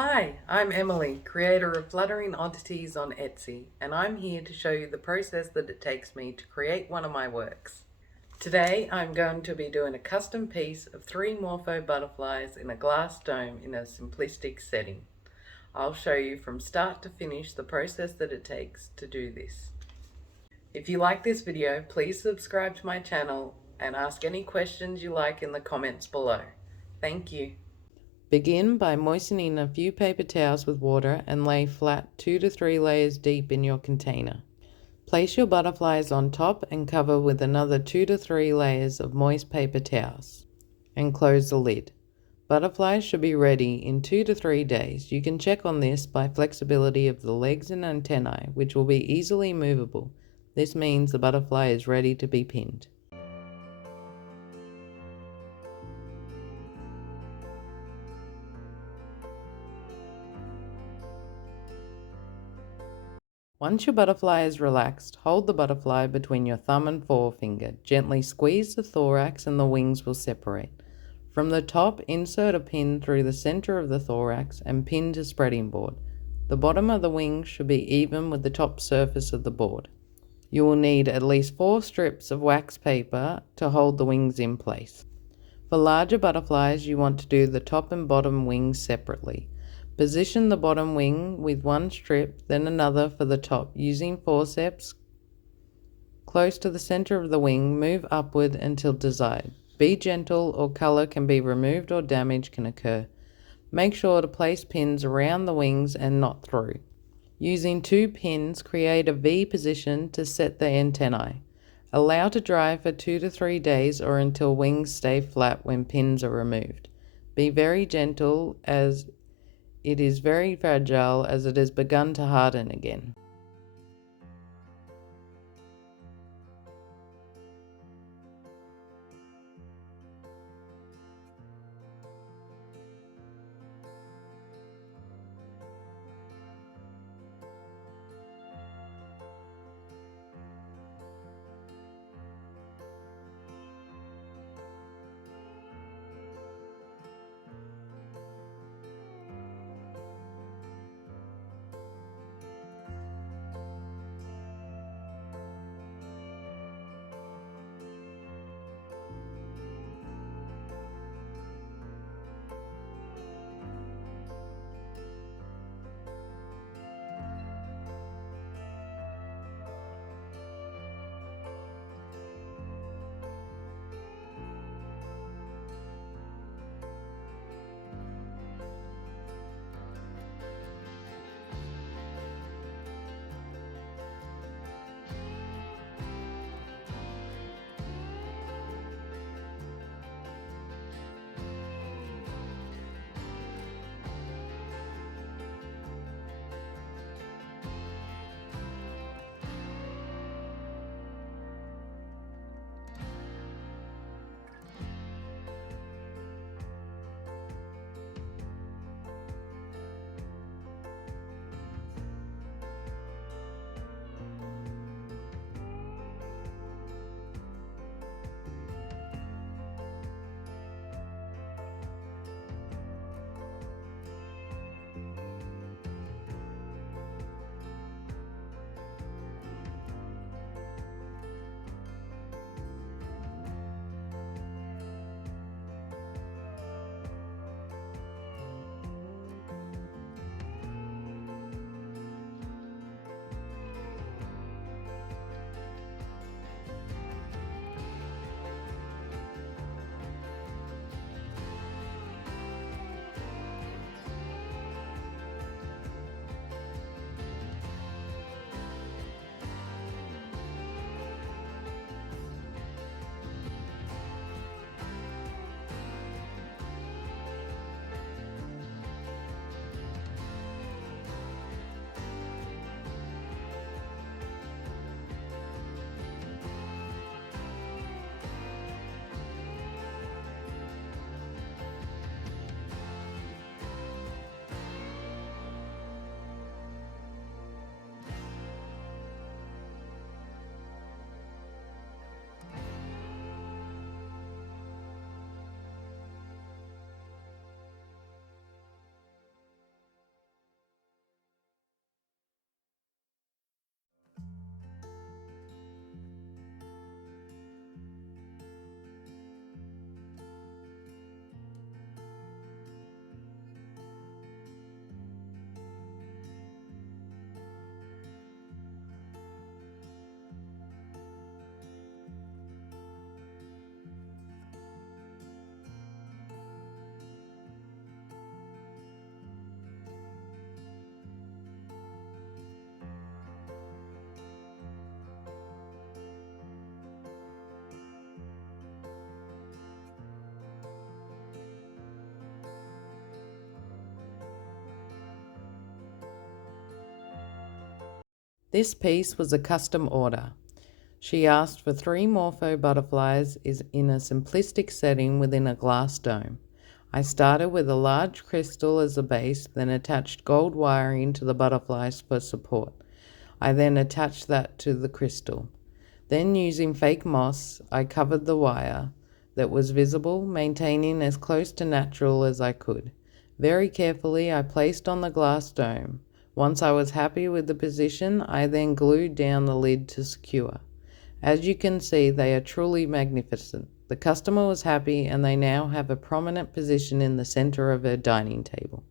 Hi, I'm Emily, creator of Fluttering Oddities on Etsy, and I'm here to show you the process that it takes me to create one of my works. Today I'm going to be doing a custom piece of 3 Morpho butterflies in a glass dome in a simplistic setting. I'll show you from start to finish the process that it takes to do this. If you like this video, please subscribe to my channel and ask any questions you like in the comments below. Thank you. Begin by moistening a few paper towels with water and lay flat 2 to 3 layers deep in your container. Place your butterflies on top and cover with another 2 to 3 layers of moist paper towels and close the lid. Butterflies should be ready in 2 to 3 days. You can check on this by flexibility of the legs and antennae, which will be easily movable. This means the butterfly is ready to be pinned. Once your butterfly is relaxed, hold the butterfly between your thumb and forefinger. Gently squeeze the thorax and the wings will separate. From the top, insert a pin through the center of the thorax and pin to spreading board. The bottom of the wings should be even with the top surface of the board. You will need at least 4 strips of wax paper to hold the wings in place. For larger butterflies, you want to do the top and bottom wings separately. Position the bottom wing with one strip, then another for the top. Using forceps close to the center of the wing, move upward until desired. Be gentle or color can be removed or damage can occur. Make sure to place pins around the wings and not through. Using 2 pins, create a V position to set the antennae. Allow to dry for 2 to 3 days or until wings stay flat when pins are removed. Be very gentle as it is very fragile as it has begun to harden again. This piece was a custom order. She asked for 3 Morpho butterflies in a simplistic setting within a glass dome. I started with a large crystal as a base, then attached gold wiring to the butterflies for support. I then attached that to the crystal. Then, using fake moss, I covered the wire that was visible, maintaining as close to natural as I could. Very carefully, I placed on the glass dome. Once I was happy with the position, I then glued down the lid to secure. As you can see, they are truly magnificent. The customer was happy, and they now have a prominent position in the center of her dining table.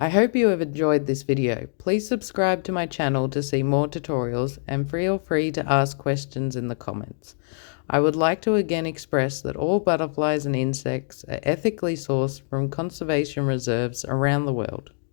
I hope you have enjoyed this video. Please subscribe to my channel to see more tutorials and feel free to ask questions in the comments. I would like to again express that all butterflies and insects are ethically sourced from conservation reserves around the world.